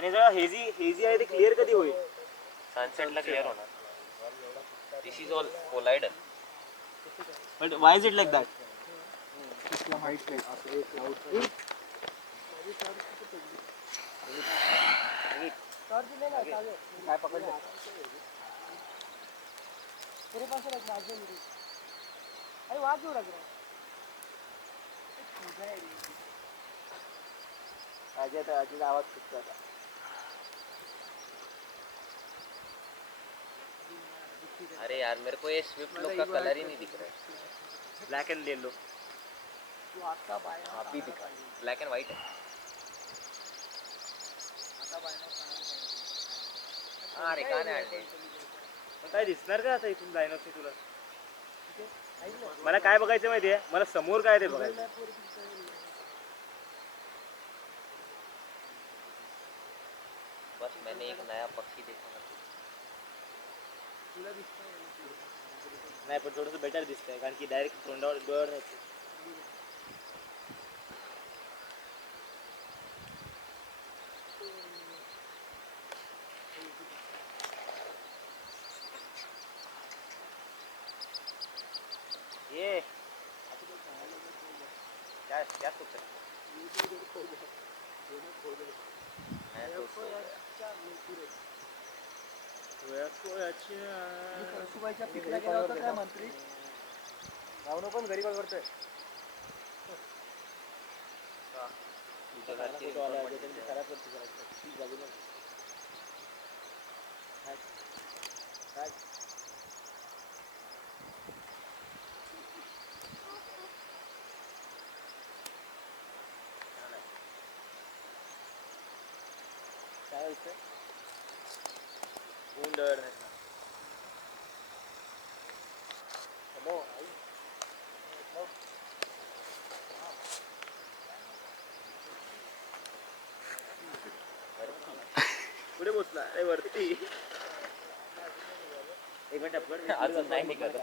आणि जरा हेजी आहे ते क्लिअर कधी होईल? सनसेटला क्लिअर होणार. This is all collider. But why is it like that? काय पकडलं? तेरे पास रख बाजू में. अरे वहाँ क्यों रख रहा है? अजय आवाज सुटतो आता. अरे यार मेरे को ये स्विफ्ट लोग का कलर ही नहीं दिख रहा है. Black end yellow. अभी दिखा ब्लॅक एंड व्हाइट है. अरे का नाही आणले? काय दिसणार का आता इथून डायनॉसॉर तुला? मला काय बघायचं माहितीये, मला समोर काय ते बघायचं. बस मैंने एक नया पक्षी देखा. नाही पण थोडंसं बेटर दिसतंय कारण की डायरेक्ट तोंडावर डोळ्यावर राहते. ये क्या क्या सोच रहे? मैं तो सो गया. सुबाईच्या पिकला गेला होता काय मंत्री? रावण पण घरी कॉल करतोय. तुझ्या घरची खराब करते जरा. ती बाजूला. काय? काय होतं? गुंडळ नाही. हॅलो आई. कुठे पोचला? अरे वरती. एक मिनिट अपलोड अजून नाही निघालं.